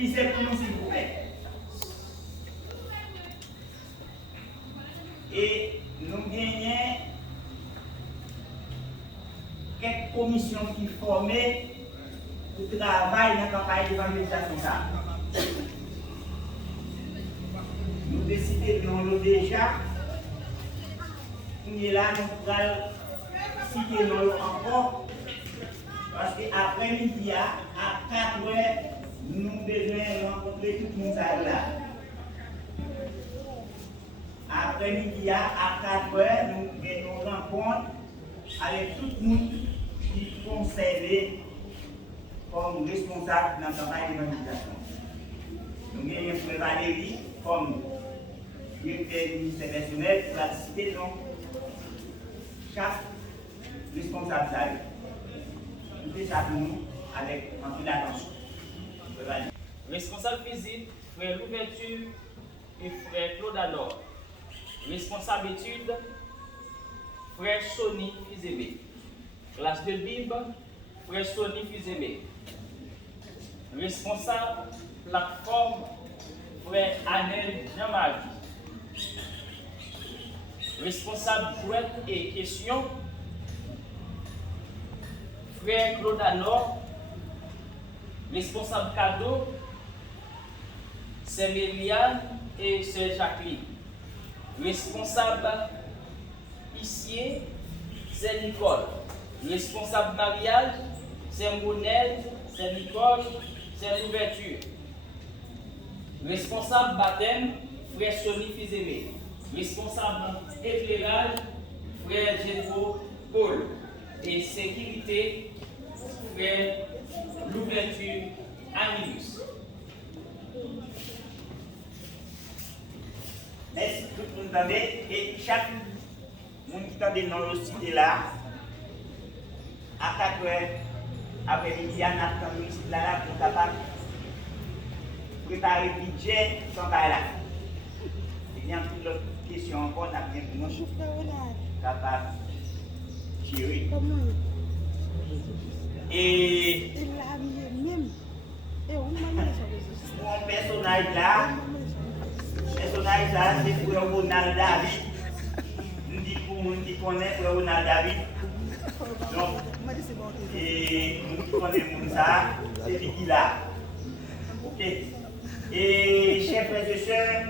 C'est pour nous, s'il vous plaît. Et nous gagnons quelques commissions qui forment pour travailler dans la campagne d'évangélisation. Nous décidons déjà, nous là, nous allons citer nous encore, parce qu'après-midi, à 4 heures, nous devons rencontrer tout le monde là. Après-midi, à 4 heures, nous nous rencontrons avec tout le monde qui conserve comme responsable dans le travail d'évangélisation. Nous avons Frère Valérie comme directeur du ministère personnel pour la cité, donc chaque responsable ça. Nous faisons ça pour nous avec un peu d'attention. Responsable physique, frère Louverture et frère Claude Alor. Responsable études, frère Sony Fizeme. Classe de Bible, frère Sony Fizeme. Responsable plateforme, frère Anel Jean-Marie. Responsable jouette et questions, frère Claude Alor. Responsable cadeau, c'est Méliane et c'est Jacqueline. Responsable ici, c'est Nicole. Responsable mariage, c'est Mounel, c'est Nicole, c'est l'ouverture. Responsable baptême, frère Sony Fizeme. Responsable éclairage, frère Género Paul. Et sécurité, frère l'ouverture Anilus. Merci tout le monde entendez et chaque monde qui entendait dans le cité là, à 4 heures après-midi, on attend le ministre là pour capable préparer le budget sans bail là. Il y a toute l'autre question encore, on a bien pour nous capable de gérer. Et mon personnage là, c'est pour Ronald David. Nous disons pour nous qui connaissent pour Ronald David. Donc, et nous qui connaissons ça, c'est lui qui là. Ok. Et chers frères et sœurs,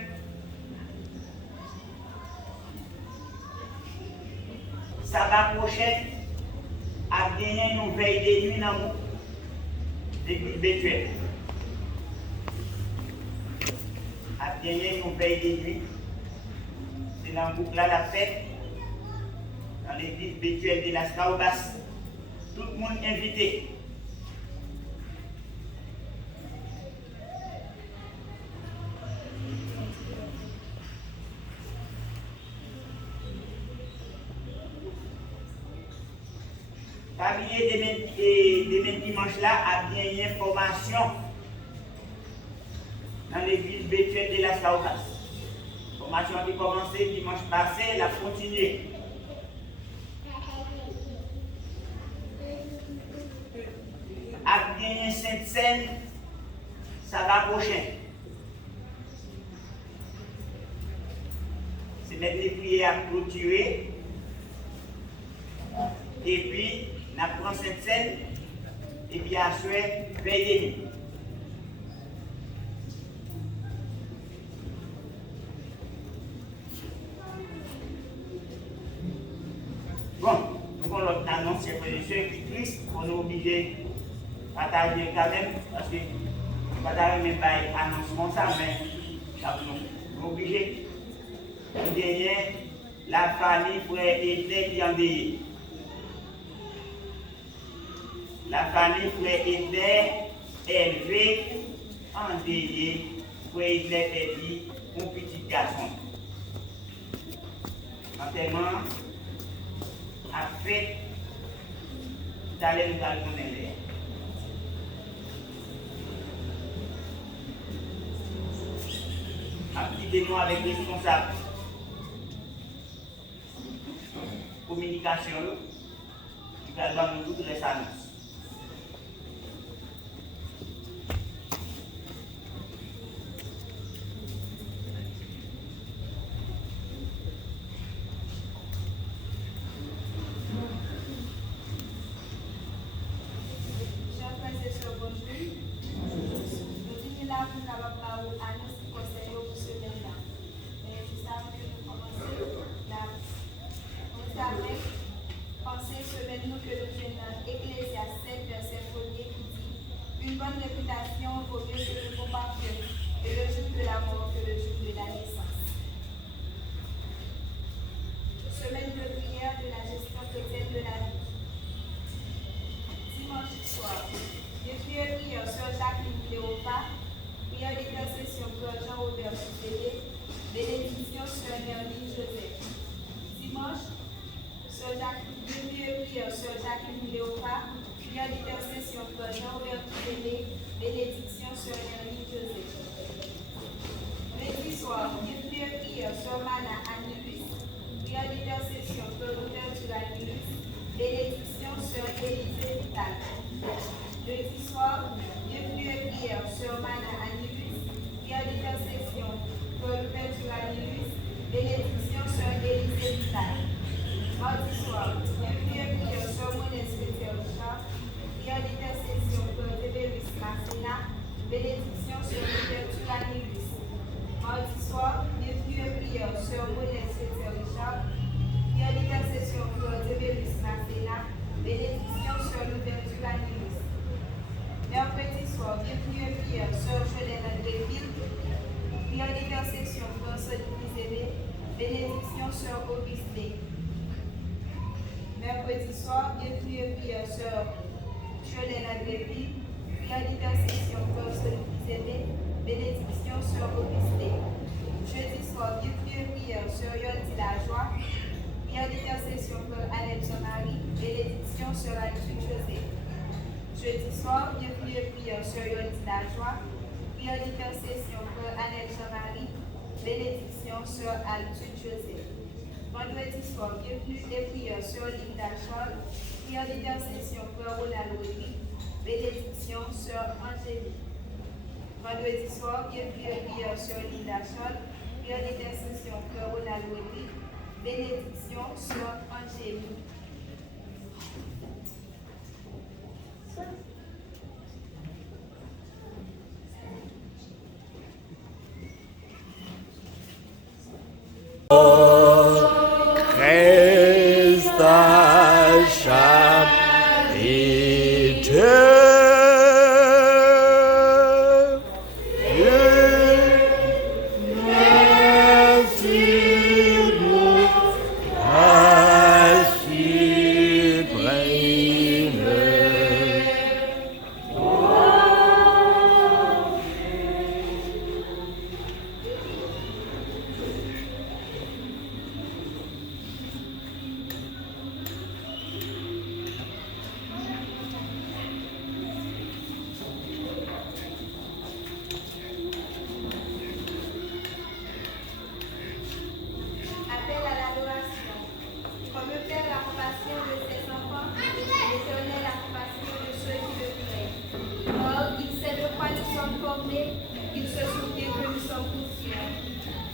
sabbat prochain, a gagné une veille de nuit dans l'église Bétuel. A gagné une veille de nuit. C'est dans le groupe là la fête, dans l'église Bétuel de Las Caobas. Tout le monde invité. Parmi les dimanches là, a bien une information dans l'église Bétuel de Las Caobas. Formation qui a commencé dimanche passé, elle a continué. A bien une Sainte-Seine, ça va prochain. C'est mettre les prières à clôturer. Et puis, on apprend cette scène, et puis à souhait, veille de nuit. Bon, nous avons l'autre annonce, c'est pour les soeurs qui triste, on est obligé de partager quand même, parce que nous ne partageons même pas l'annoncement, ça, mais nous sommes obligés de gagner la famille, frère et frère qui ont endeuillé. La famille frère Hitler élevé, endeuillé, frère Hitler perdu, mon petit garçon. Enterrement a fait d'aller nous donner. Appliquez-nous avec responsable. Communication, qui va nous toutes les annonces. bonjour. Nous sommes là pour nous annoncer ce conseil pour ce là. Mais c'est ça que nous commençons avec penser semaine nous que nous venons dans Ecclésiaste 7, verset 1er qui dit une bonne réputation vaut mieux que le bon parfum, et le jour de la mort que le jour de la naissance. Semaine de prière de la gestion chrétienne de la vie. Dimanche soir, depuis une prière sur Jacques Léopold, prière d'intercession pour Jean-Robert Soupélé, bénédiction sur Merlin Joseph. Dimanche, depuis une prière sur Jacques Léopold, prière d'intercession pour Jean-Robert Soupélé, bénédiction sur Merlin Joseph. Lundi soir, depuis une prière sur Mana Annulus, prière d'intercession pour l'ouverture Annulus, bénédiction sur Élisée Vital. Jeudi soir, bienvenue et prière sur Mana Annulus, prière d'intercession pour l'ouverture Annulus, bénédiction sur Élisée Vital. Mardi soir, bienvenue et prière sur Monès Peter Richard, prière d'intercession pour Tébérus Marcena, bénédiction sur l'ouverture Annulus. Mardi soir, bienvenue et prière sur Monès Peter Richard, prière d'intercession pour Tébérus Marcena, bénédiction sur l'ouverture Annulus. Mercredi soir, bienvenue et prière sur Jolène Andréville, prière d'intercession pour Anthony Zébé, bénédiction sur Augustin. Mercredi soir, bienvenue et prière sur Jolène Andréville, prière d'intercession pour Anthony Zébé, bénédiction sur Augustin. Jeudi soir, bienvenue et prière sur Yoldi Lajoie, prière d'intercession pour Annette Jean-Marie, bénédiction sur Altude José. Jeudi soir, bienvenue et prière sur Yoldi Lajoie, prière d'intercession pour Annette Jean-Marie, bénédiction sur Altude José. Vendredi soir, bienvenue et prière sur Linda Charles, prière d'intercession pour Ronald Rodrigue, bénédiction sur Angélique. Vendredi soir, bienvenue et prière sur Linda Charles, prière d'intercession pour Ronald Rodrigue, bénédiction sur Angélique.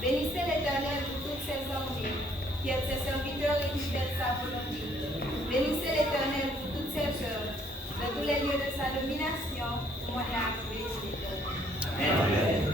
Bénissez l'Éternel pour toutes ses armées, qui est ses serviteurs et qui fait sa volonté. Bénissez l'Éternel pour toutes ses œuvres, dans tous les lieux de sa domination, moi et à l'Éternel. Amen.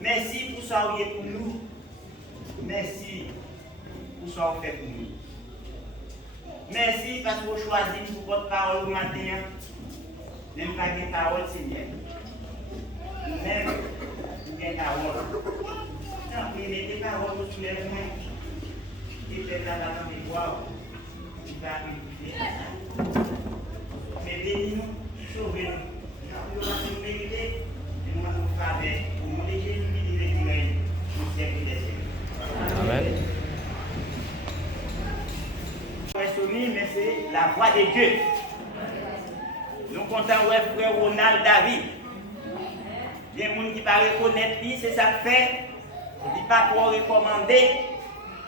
Merci pour ça vous êtes pour nous. Merci pour ça vous faites pour nous. Merci parce que vous choisissez pour votre parole au matin. Même pas de parole, Seigneur. Même pour des paroles. dit, mettez pas votre sous les mains. Et faites la main des bois. Il va éviter ça. Mais bénis-nous, sauvez-nous. Nous allons nous mériter. Et nous allons nous faire pour nous les Jésus, il est direct. Nous siècles des siècles. Amen. Mais c'est la voix de Dieu. Nous comptons ouais, frère Ronald David. Il y a des gens qui ne reconnaître lui, c'est ça que fait. Il n'est pas pour recommander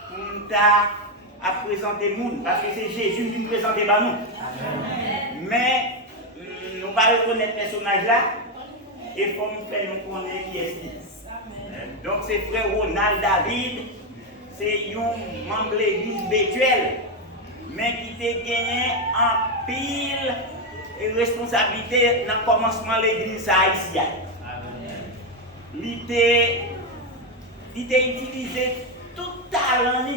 pour nous à présenter le monde. Parce que c'est Jésus qui nous présente par nous. Mais nous ne pas reconnaître ce personnage-là. Et il faut nous faire nous connaître qui est-ce. Donc c'est frère Ronald David. C'est un membre de l'église Bétuel. Mais qui t'a gagné en pile et responsabilité dans le commencement de l'église haïtienne. Il t'a utilisé tout talent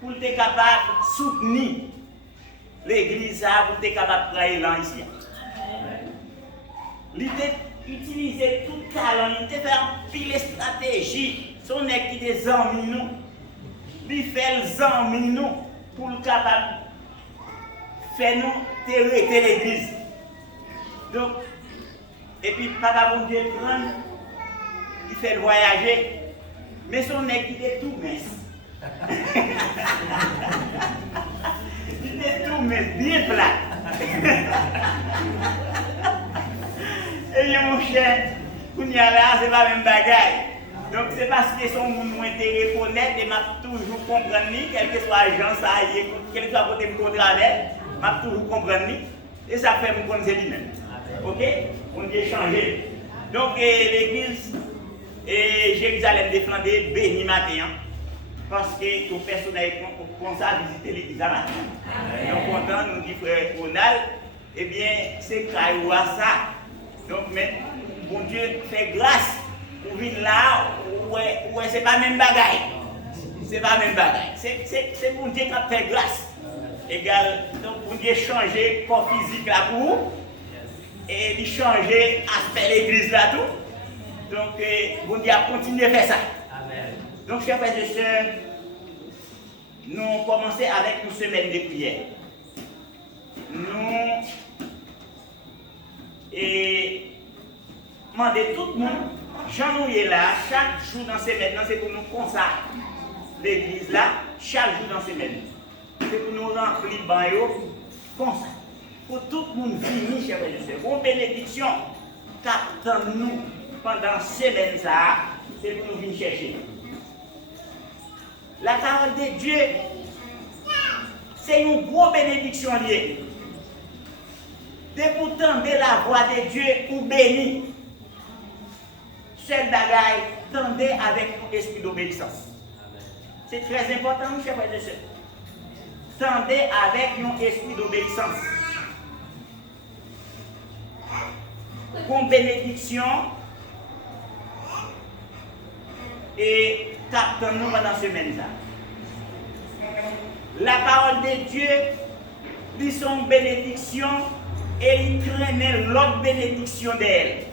pour être capable de soutenir l'église, pour être capable de travailler ici. Il t'a utilisé tout talent, il t'a fait un pile de stratégie. Son équipe des amis nous. Il fait les amis nous pour le capable de faire nous terrer l'église. Donc, et puis, papa, bon Dieu, prendre. Il fait le voyager, mais son équipe est tout mince. Il est tout mince, bien plat. Et mon cher, quand il y a là, c'est pas la même bagaille. Donc c'est parce que son monde moins reconnaître et m'a toujours comprendre, quel que soit l'agence, quel que soit côté de travail, m'a toujours comprendre. Et ça fait me connaître lui-même. Ok? On dit changer. Donc l'église. Et Jérusalem de Flandre béni matin parce que tout personnel comme ça visiter l'église à matin. Donc content nous dit frère Ronald, eh bien c'est Kaïwa ça. Donc mais bon Dieu fait grâce pour venir là où c'est pas même bagaille. C'est pas même bagaille. C'est bon Dieu qui a fait grâce. Égal donc bon Dieu changer corps physique là pour et il changer aspect l'église là tout. Donc, bon Dieu a continué à faire ça. Amen. Donc, chers frères et sœurs, nous avons commencé avec une semaine de prière. Nous demandons tout le monde, Jean nous est là, chaque jour dans ces semaines, c'est pour nous consacrer l'église là, chaque jour dans ces semaines. C'est pour nous remplir le bain, comme ça. Pour tout le monde venir, chers frères et sœurs. Bonne bénédiction, qu'attendons-nous pendant semaine ça, c'est pour nous venir chercher. La parole de Dieu, c'est une grosse bénédiction liée. De pourtant de la voix de Dieu pour bénir. Seul bagaille, tendez avec un esprit d'obéissance. C'est très important, chers frères et sœurs. Tendez avec un esprit d'obéissance. Une bénédiction. Et captons-nous pendant ce semaine-là. La parole de Dieu, ils sont bénédiction et ils traînent l'autre bénédiction d'elle.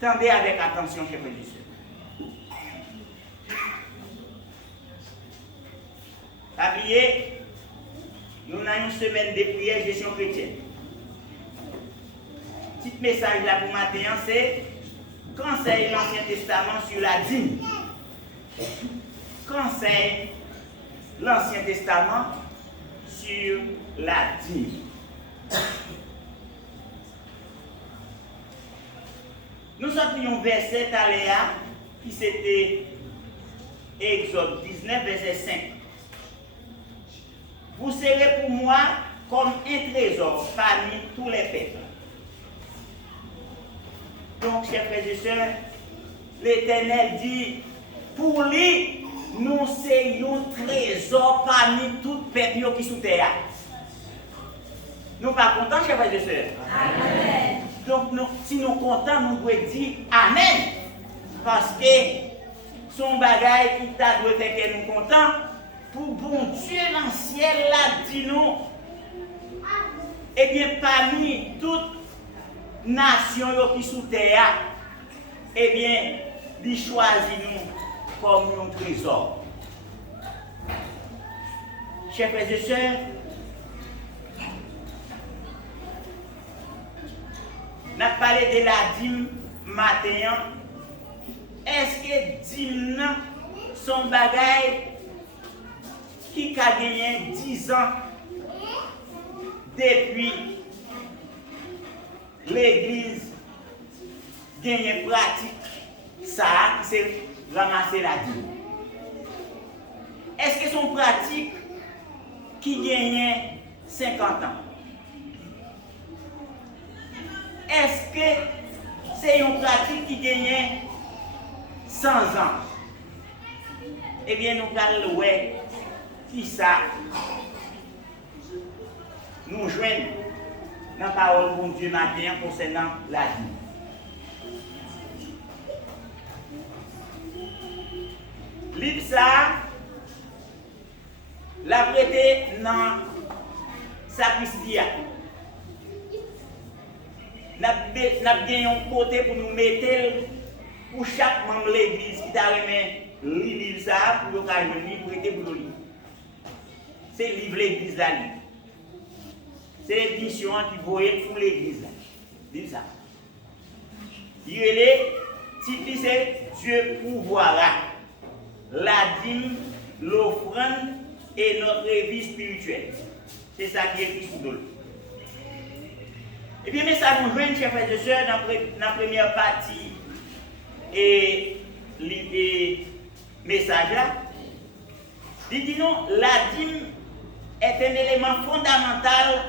Tendez avec attention, chers frères et sœurs. Habillé, nous avons une semaine de prière gestion chrétienne. Petit message là pour matin, c'est conseil l'Ancien Testament sur la dîme. Conseil l'Ancien Testament sur la dîme. Nous sortions un verset à Léa qui c'était Exode 19, verset 5. Vous serez pour moi comme un trésor parmi tous les peuples. Donc, chers frères et sœurs, l'Éternel dit, pour lui, nous sommes un trésor parmi tous les peuples qui sont sous terre. Nous ne sommes pas contents, chers frères et sœurs. Amen. Donc, si nous sommes contents, nous devons dire Amen. Parce que son bagage qui t'a dû faire que nous sommes contents, pour bon Dieu dans le ciel, là, dit nous, eh bien, parmi toutes nations qui sont sous terre, eh bien, il choisit nous comme un trésor. Chers frères et sœurs, on a parlé de la dîme matin. Est-ce que dîme son bagage qui a gagné 10 ans depuis l'église gagne pratique ça, c'est ramasser la dîme? Est-ce que son pratique qui gagne 50 ans? Est-ce que c'est une pratique qui gagne 100 ans? Eh bien, nous parlons ouais, qui ça? Nous joignons dans la parole de Dieu matin concernant la dîme. Livre ça, la prêté dans sacristie. Nous avons un côté pour nous mettre pour chaque membre de l'église qui t'a remis livre ça pour le prêter pour le livre. C'est le livre l'église là. C'est l'édition qui voyait pour l'église là. Livre ça. Il est typisé Dieu pourvoira. La dîme, l'offrande et notre vie spirituelle. C'est ça qui est écrit sous l'eau. Et bien, mais ça nous joint, chers frères et sœurs, dans la première partie et message là. Il dit non, la dîme est un élément fondamental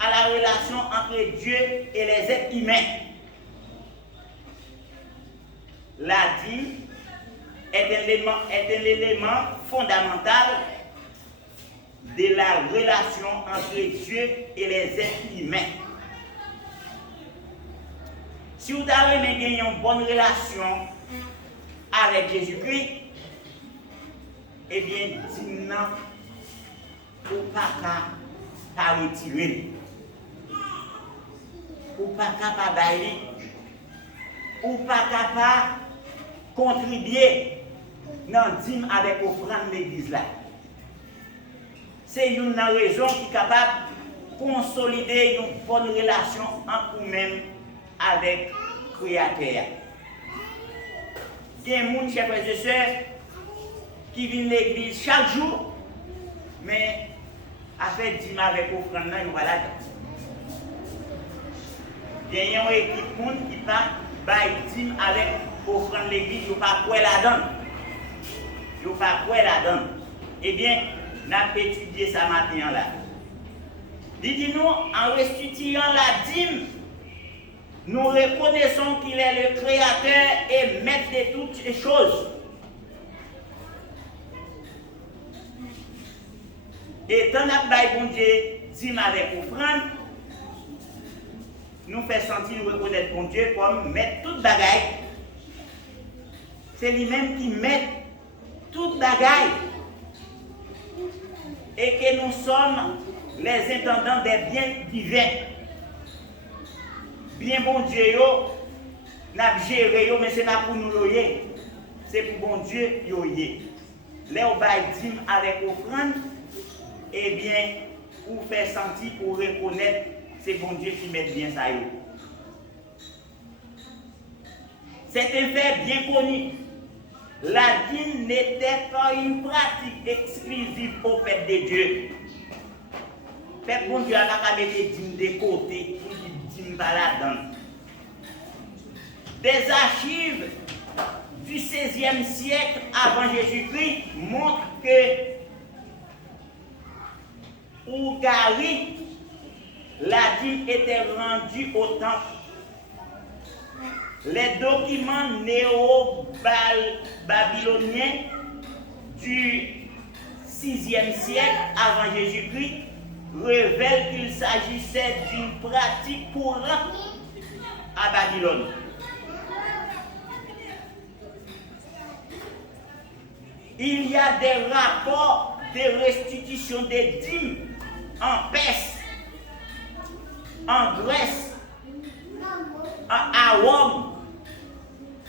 à la relation entre Dieu et les êtres humains. La dîme est un élément fondamental de la relation entre Dieu et les êtres humains. Si vous avez une bonne relation avec Jésus-Christ, eh bien, dis-nous, vous ne pouvez pas retirer. Vous ne pouvez pas bailler. Vous ne pouvez pas contribuer dans le dîme avec l'offrande de l'église là. C'est une raison qui est capable de consolider une bonne relation entre nous-mêmes avec le Créateur. Il y a des gens, chers frères et sœurs, qui viennent à l'église chaque jour, mais à faire dîme avec l'offrande là, ils ne vont pas là. Il y a une équipe qui va dîme avec l'offrande de l'église, ils ne vont pas quoi là-dedans. Ils ne vont pas quoi là-dedans. Eh bien, nous avons étudié ça matin là. Dites-nous, en restituant la dîme, nous reconnaissons qu'il est le Créateur et Maître de toutes les choses. Et tant que bon Dieu dîme avec offrande, nous fait sentir nous reconnaître bon Dieu comme Maître toute bagaille. C'est lui-même qui met toute bagaille. Et que nous sommes les intendants des biens divins. Bien bon Dieu, nous avons géré, mais ce n'est pas pour nous loyer. C'est pour bon Dieu, là, on va dîme avec offrande, eh bien, vous faire sentir, pour reconnaître, c'est bon Dieu qui met bien ça. C'est un fait bien connu. La dîme n'était pas une pratique exclusive au peuple de Dieu. Le peuple bon Dieu n'a pas mis les dîmes de côté pour qu'il dîme pas là-dedans. Des archives du XVIe siècle avant Jésus-Christ montrent que Ougari, la dîme était rendue au temple. Les documents néo-babyloniens du VIe siècle avant Jésus-Christ révèlent qu'il s'agissait d'une pratique courante à Babylone. Il y a des rapports de restitution des dîmes en Perse, en Grèce, à Rome,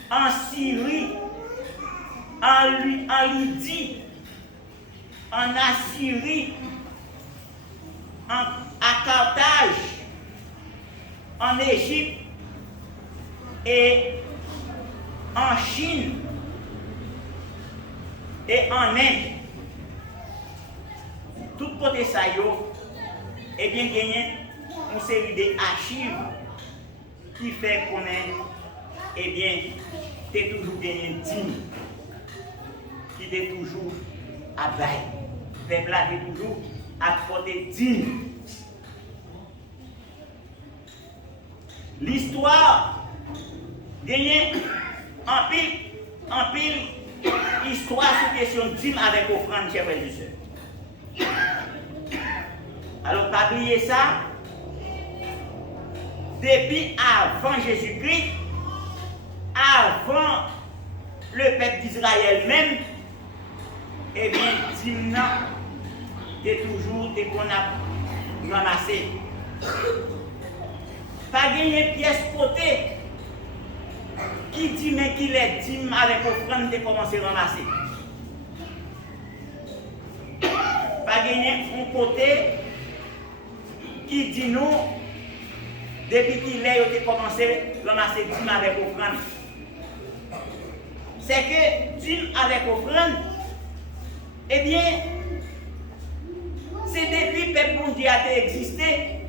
en Syrie, en Lydie, en Assyrie, à Carthage, en Égypte et en Chine et en Inde. Tout côté ça, et bien gagné une série d'archives qui fait qu'on est, eh bien, t'es toujours gagné une team qui est toujours à bail. Peuple là est toujours à côté team. L'histoire gagne en pile histoire sur question de team avec offrande, chers frères et sœurs. Alors, pas oublier ça. Depuis avant Jésus-Christ, avant le peuple d'Israël même, eh bien, Timna est toujours des qu'on a ramassé. Pas gagner pièce côté qui dit mais qu'il est Tim avec offrande de commencer à ramasser. Pas gagner un côté qui dit nous depuis qu'il est commencé à ramasser Tim avec offrande. C'est que Tim avec offrande, eh bien, c'est depuis que le peuple a existé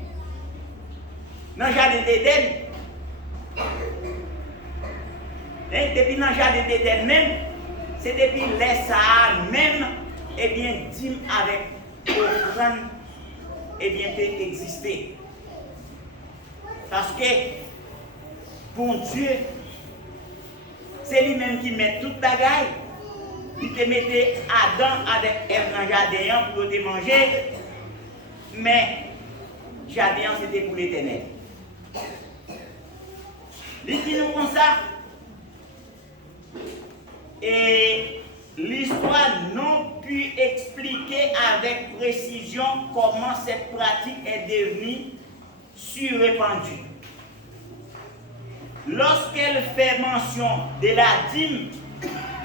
dans le jardin d'Éden. Depuis dans le jardin d'Éden même, c'est depuis l'Essa même, eh bien, Tim avec offrande, eh bien, existé. Parce que, pour Dieu, c'est lui-même qui met toute bagaille. Il te mettait Adam avec Ève dans le jardin pour te manger, mais le jardin c'était pour l'Éternel. Il dit nous comme ça. Et l'histoire n'a pu expliquer avec précision comment cette pratique est devenue surrépandue. Lorsqu'elle fait mention de la dîme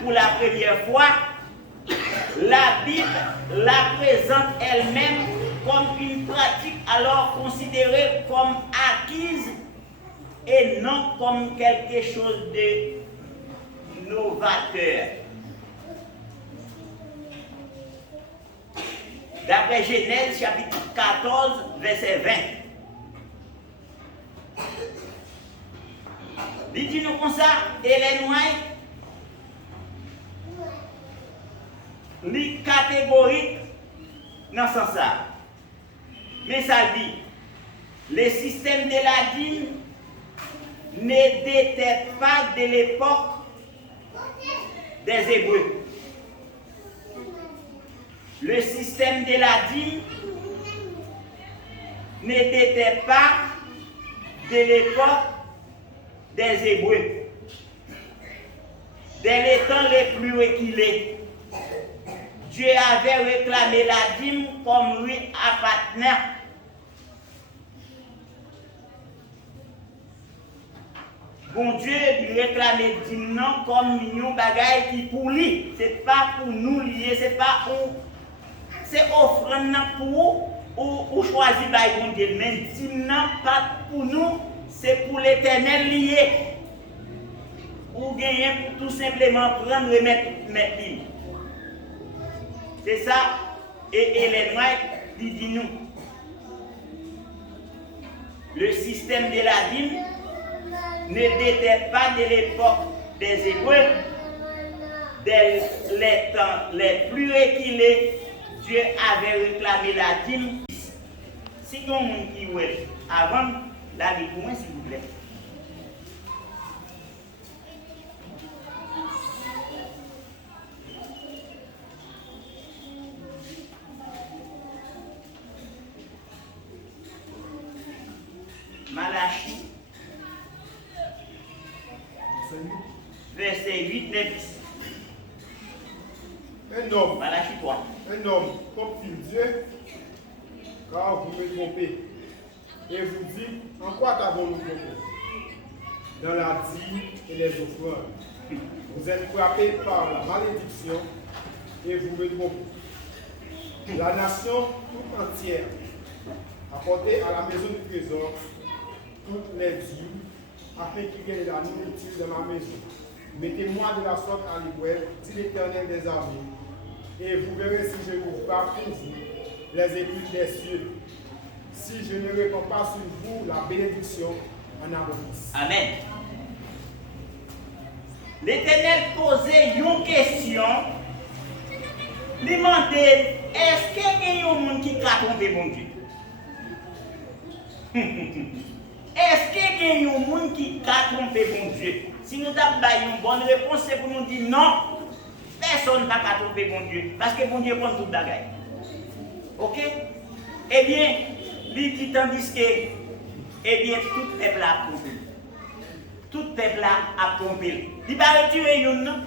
pour la première fois, la Bible la présente elle-même comme une pratique alors considérée comme acquise et non comme quelque chose de novateur. D'après Genèse chapitre 14, verset 20. Il dit nous comme ça, Ellen White, les catégoriques dans ce sens. Mais ça dit, le système de la dîme ne datait pas de l'époque des Hébreux. Le système de la dîme ne datait pas de l'époque des Hébreux. Dès les temps les plus reculés, Dieu avait réclamé la dîme comme lui appartenait. Bon Dieu lui réclamait dîme non comme une bagaille qui pour lui. C'est pas pour nous lier, c'est pas pour. C'est offrande pour ou choisir par bon Dieu. Mais dîme non pas pour nous, c'est pour l'Éternel lié. Ou gagner pour tout simplement prendre et mettre libre. C'est ça, et Ellen White dit nous. Le système de la dîme ne datait pas de l'époque des Hébreux, dès les temps les plus reculés, Dieu avait réclamé la dîme. Si il y a un monde qui veut, avant, la vie pour moi, s'il vous plaît. Malachie, verset 8, 9, 10. Un homme, Malachie 3. un homme, comme Dieu, car vous me trompez. Et vous dites, en quoi t'avons-nous trompé? dans la dîme et les offrandes. Vous êtes frappés par la malédiction et vous me trompez. La nation toute entière a porté à la maison du trésor toutes les dîmes afin qu'il y ait de la nourriture dans ma maison. Mettez-moi de la sorte à l'épreuve, dit l'Éternel des armées, et vous verrez si je n'ouvre pas pour vous les écluses des cieux, si je ne répands pas sur vous la bénédiction en abondance. Amen. L'Éternel posait une question. Il demandait, est-ce qu'il y a un monde qui a trompé mon Dieu? Est-ce qu'il y a un monde qui a trompé mon Dieu? Si nous avons une bonne réponse, c'est pour nous dire non. Personne n'a qu'à tromper mon Dieu. Parce que mon Dieu prend tout le bagaille. Ok? Eh bien, il dit tandis que, eh bien, tout peuple a trompé. Tout peuple a trompé. Il va retirer une.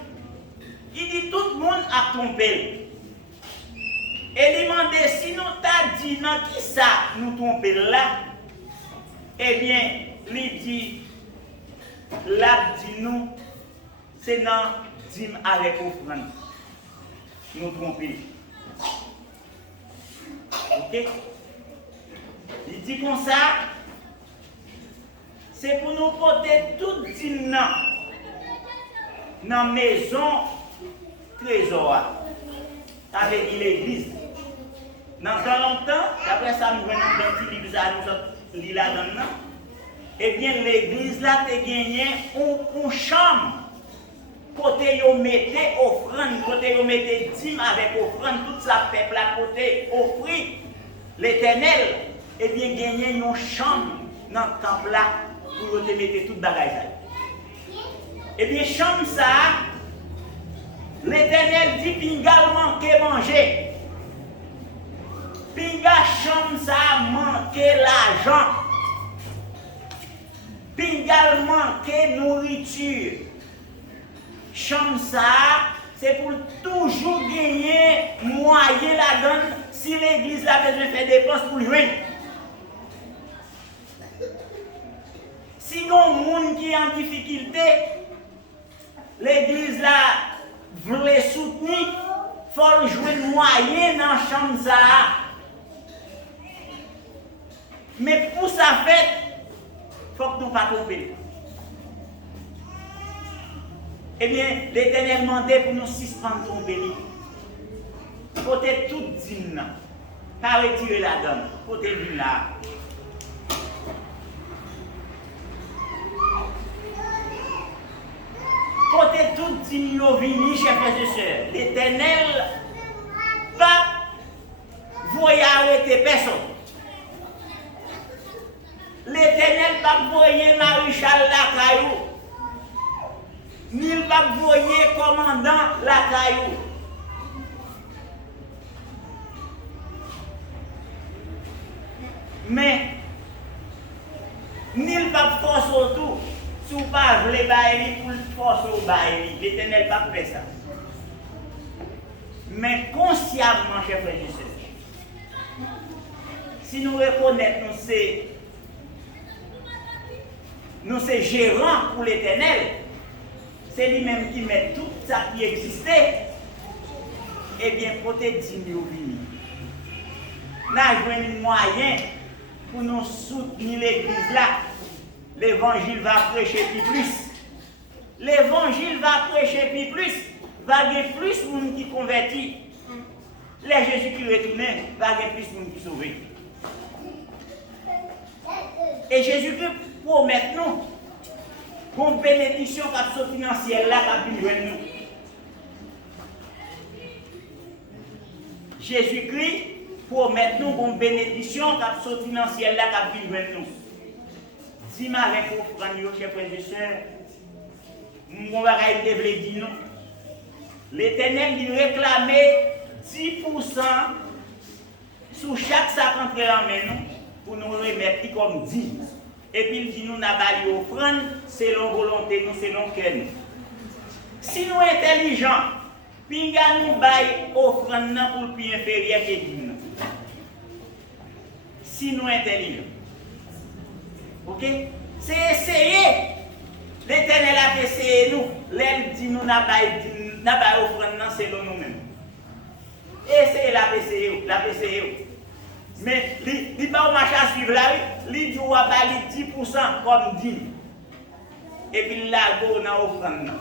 Il dit tout le monde a trompé. Et il demande si nous t'a dit non, qui ça nous tromper là? Eh bien, il dit, là, dit nous, c'est dans dîme avec offrande. Nous tromper. Ok? Il dit comme ça, c'est pour nous porter tout dîme dans la maison trésor. Avec l'église. Dans pas longtemps, après ça, nous venons d'un petit livre à nous lire là-dedans. Eh bien, l'église là, a gagné une chambre. Côté yo mettez offrande, côté yo mettez dîme avec offrande, tout ça peuple là, côté offrir l'Éternel. Eh bien, gagné une chambre dans le temple là pour te mettre toute bagage. Eh bien, chambre ça, l'Éternel dit pingal manqué manger. Pinga chambre ça manqué l'argent. Pingal manqué nourriture. Chambre ça, c'est pour toujours gagner moyen la donne si l'église a besoin de faire des dépenses pour jouer. Si il y a un monde qui est en difficulté, l'église là voulait soutenir, il faut jouer moyen dans la chambre ça. Mais pour ça fait, il faut que nous ne pas tromper. Eh bien, l'Éternel demandait pour nous suspendre tromper. Côté tout dîme, pas retirer la donne, côté dîme là. Côté tout dîme, vini, chers frères et sœurs. L'Éternel pas voyer arrêter personne. L'Éternel pas voyer maréchal la caillou. Ni le pas voyer commandant la caillou. Mais ni le pas force autour. Si vous ne voulez pas pour le force au bail, l'Éternel ne va pas faire ça. Mais consciemment, chers frères et sœurs, si nous reconnaissons nous sommes gérants pour l'Éternel, c'est lui-même qui met tout ça qui existait, et bien, peut-être 10 000 venir. Nous avons un moyen pour nous soutenir l'église là. L'évangile va prêcher plus. L'évangile va prêcher plus. Va y avoir plus de monde qui convertit. Les Jésus qui retournent, va y avoir plus de monde qui sauve. Et Jésus-Christ promet nous une bénédiction qui soit financière là, qui va nous. Jésus-Christ promet nous une bénédiction qui soit financière là, qui va nous. Si ma avec offrande, chers frères et sœurs, mon bagage devrait dire non. L'Éternel lui réclamait 10% sur chaque sac entré en main pour nous remettre comme 10. Et puis il dit nous n'avons pas offrande selon volonté, nous selon cœur. Si nous sommes intelligents, puis nous bail offrande pour le plus inférieur que nous. Si nous sommes intelligents. Ok? C'est essayer L'Éternel a essayé nous. L'elle dit nous n'a pas offrande selon nous-mêmes. Essayez la PCE. Mais il va au marché à suivre là, il dit on va parler 10% comme dit. Et puis il a go dans offrande.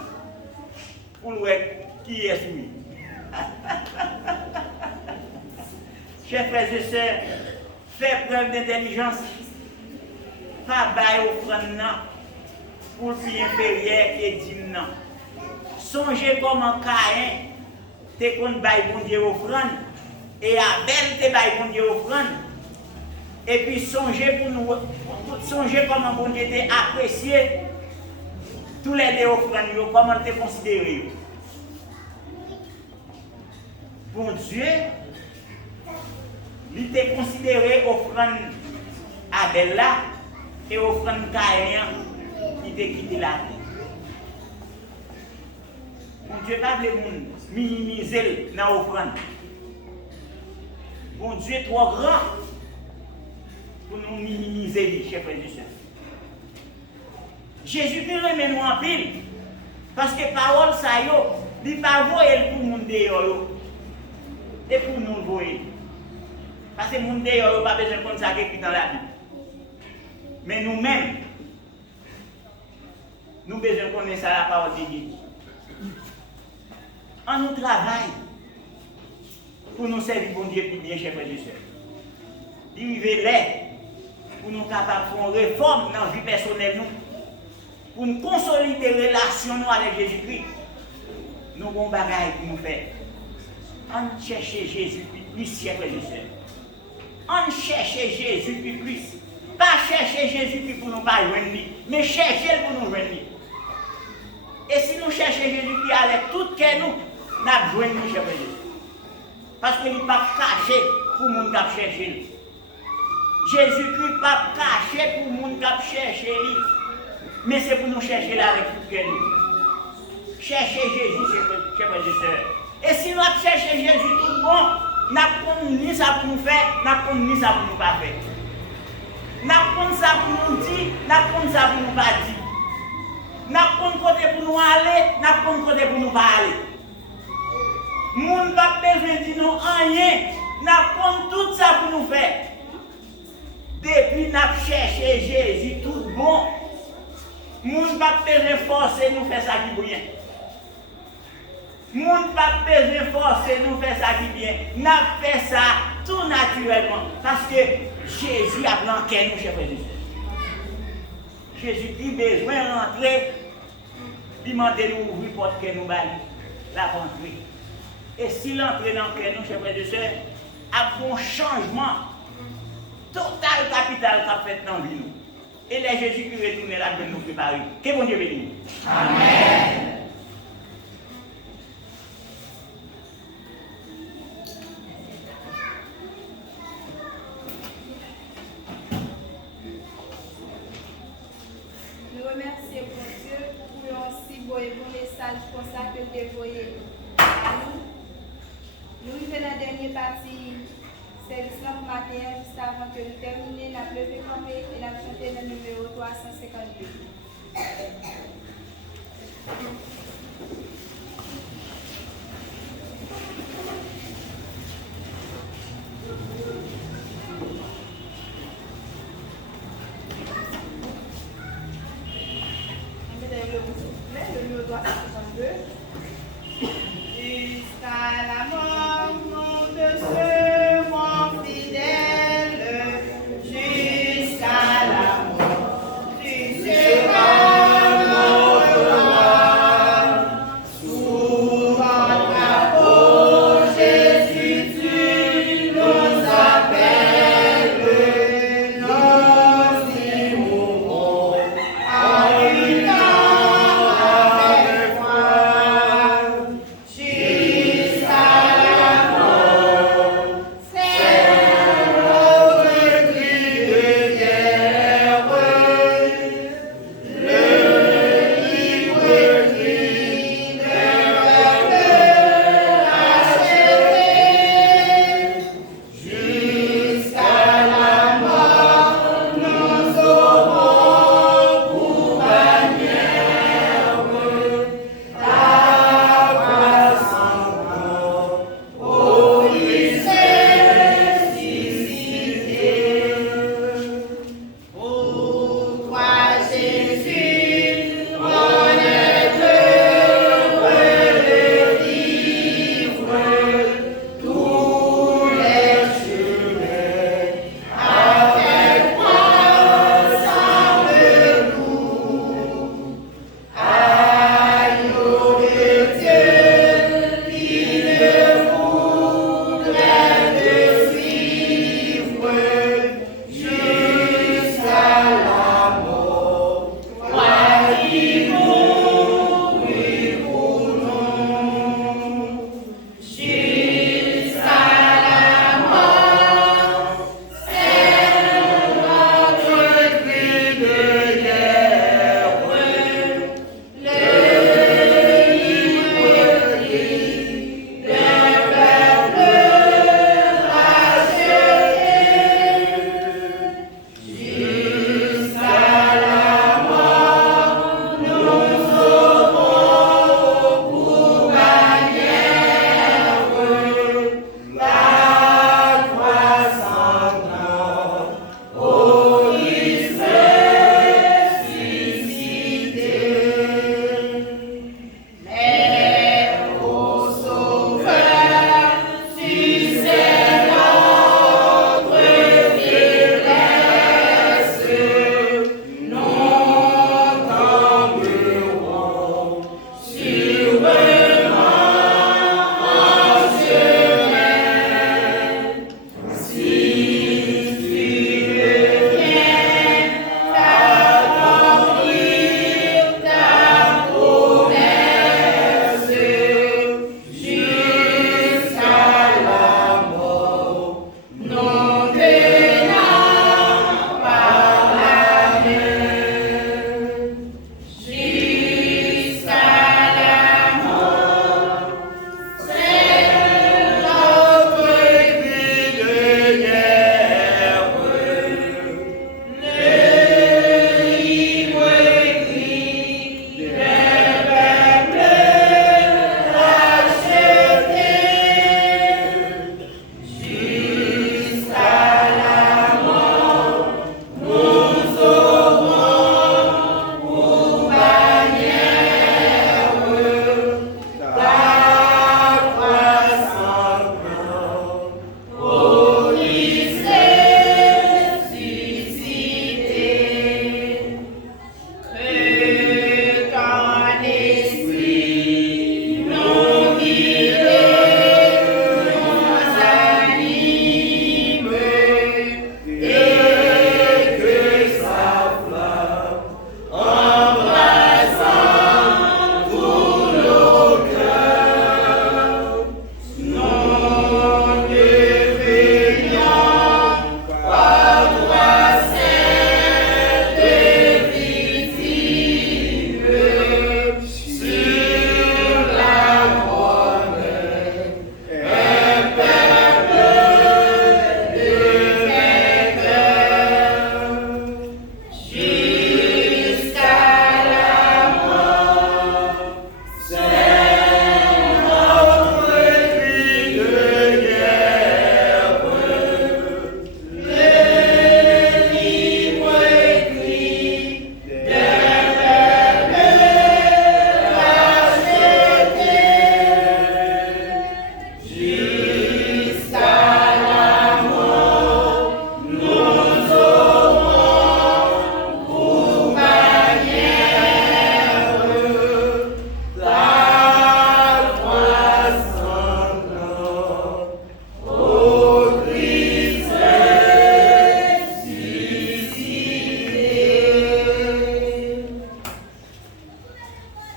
Pour voir qui est soumis. Chers frères et sœurs, faites preuve d'intelligence. Pas bailler offrande pour le plus inférieur et digne. Songez comment Caïn te compte bailler bon Dieu offrande et Abel te bailler bon Dieu offrande. Et puis songez comment bon Dieu t'a apprécié tous les deux offrandes, comment te considéré. Bon Dieu, il t'a considéré offrande Abel là et offrande Caïn qui t'a quitté la vie. Bon Dieu pas de monde minimiser dans l'offrande. Bon Dieu est trop grand pour nous minimiser, chers frères et sœurs. Jésus-Christ remet nous en pile parce que parole ça yo, il pas voyer pour monde dehors et pour nous voyer. Parce que monde dehors pas besoin comme ça qui est dans la Bible. Mais nous-mêmes nous besoin connaître ça la parole de Dieu. On nous travaille pour nous servir bon Dieu plus bien, chers frères et sœurs. Il est pour nous capables de faire une réforme dans la vie personnelle, pour nous consolider les relations avec Jésus-Christ. Nous avons des bagages pour nous faire. On cherche Jésus plus, chers frères et sœurs. On cherche Jésus plus. Pas chercher Jésus pour nous pas joindre, mais chercher pour nous joindre. Et si nous cherchons Jésus avec tout cœur, nous avons besoin de chercher Jésus. Parce qu'il n'est pas caché pour le monde qui cherche. Jésus-Christ n'est pas caché pour le monde qui cherche. Mais c'est pour nous chercher là avec tout cœur. Chercher Jésus, chers frères et sœurs. Et si nous cherchons Jésus tout bon, nous n'avons ni ça pour nous faire, nous n'avons ni ça pour nous pas faire. Nous n'avons ça pour nous dire, nous n'avons ça pour nous pas dire. Nous n'avons pas côté pour nous aller, nous n'avons pas côté pour nous pas aller. Nous n'avons pas besoin de dire rien, nous avons tout ça pour nous faire. Depuis nous avons cherché Jésus tout bon, nous n'avons pas besoin de forcer nous faire ça qui est bien. Nous n'avons pas besoin de forcer nous faire ça qui est bien. Nous avons fait ça tout naturellement parce que Jésus a planqué nous, chers frères et sœurs. Jésus dit besoin de rentrer, il demande de nous ouvrir la porte que nous baillons, la rentrer. Et si l'entrée dans le cœur, nous, chers frères et sœurs, a un changement total, capital qu'a fait dans la vie. Et les Jésus qui retournent là, de nous préparer. Que bon Dieu bénisse. Amen. Et bon message comme ça que vous voyez à nous. Nous venons dans la dernière partie service pour matin, juste avant que nous terminions, nous avons levé campé et nous avons chanté le numéro 352. Le numéro 352. Jusqu'à la mort, mon de ce mon fidèle, jusqu'à la mort, tu seras mon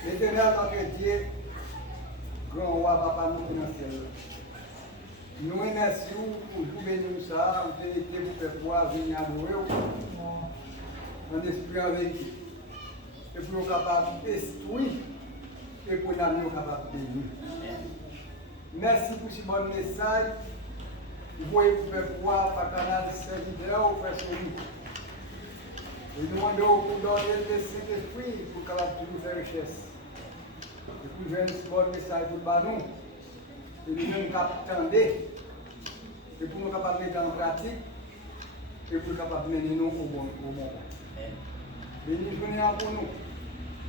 L'Éternel en tant que Dieu, grand roi, papa, nous dans le ciel. Nous remercions pour vous bénir ça, vous avez été pour faire pouvoir venir adorer en esprit en vérité. Et pour nous capables d'esprit et pour nous capables de bénir. Merci pour ce bon message. Vous voyez pour faire pouvoir par canal de serviteur ou faire son lit. Et nous demandons pour donner le Saint-Esprit pour capable de nous faire richesse. Et pour faire ce bon message pour nous. Et nous sommes capables d'entendre. Et pour nous capables de mettre en pratique. Et pour nous capables de mener nous au bon point. Béni journée pour nous.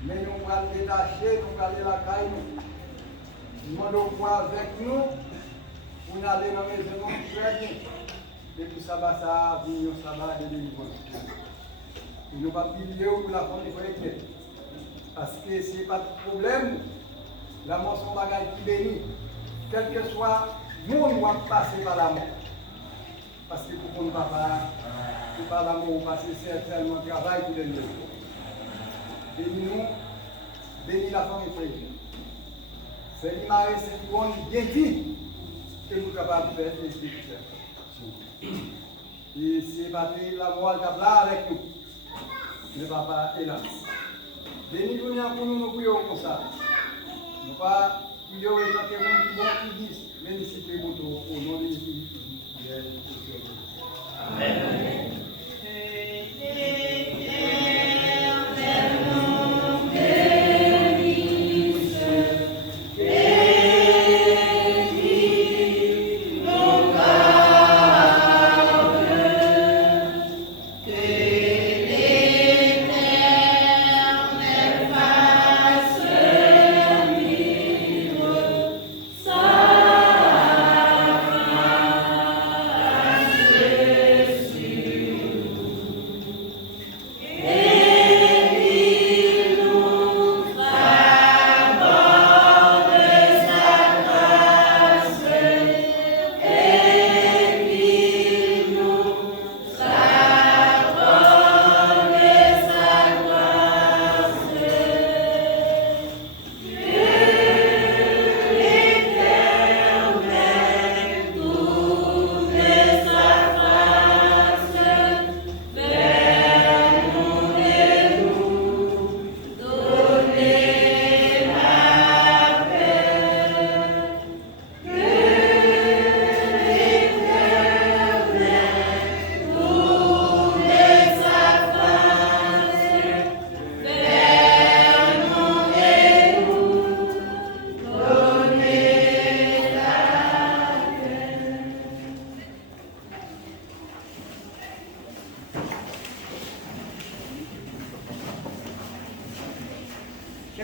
Mais nous allons détacher, nous allons aller la caille. Nous demandons pour avec nous. Pour nous aller dans la maison très bien. Et puis ça va, ça venir au sabbat de délivrance. Nous ne pouvons pas pilier pour la famille chrétienne. Parce que ce n'est pas de problème. La mort, c'est un bagage qui bénit. Quel que soit, nous, on va passer par la mort. Parce que pour qu'on ne va pas, c'est par la mort, parce que c'est tellement de travail pour les gens. Bénis-nous, bénis la famille chrétienne. C'est l'image, c'est une bonne bien dit. Et vous êtes capable de faire les exécutions. Et c'est pas la mort qui est là avec nous. Le papa est là. Bénis-nous pour nous, nous prions comme ça. Nous pas prier et chanter mon bon qui disent, mais nous citer au nom de Jésus. Amen.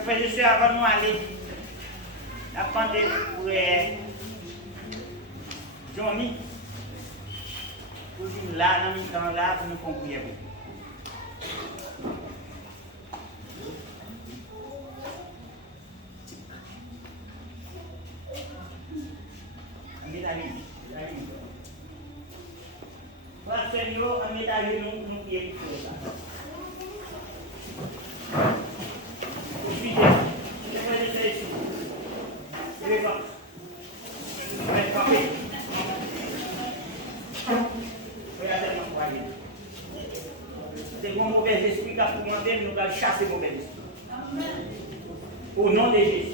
Frères et sœurs, avant de nous aller, attendez pour Johnny, pour venir là, dans le temps là, pour nous comprendre. Frère Seigneur, on est allé nous prier pour ça. C'est mon mauvais esprit qui a commandé, nous allons chasser le mauvais esprit. Au nom de Jésus.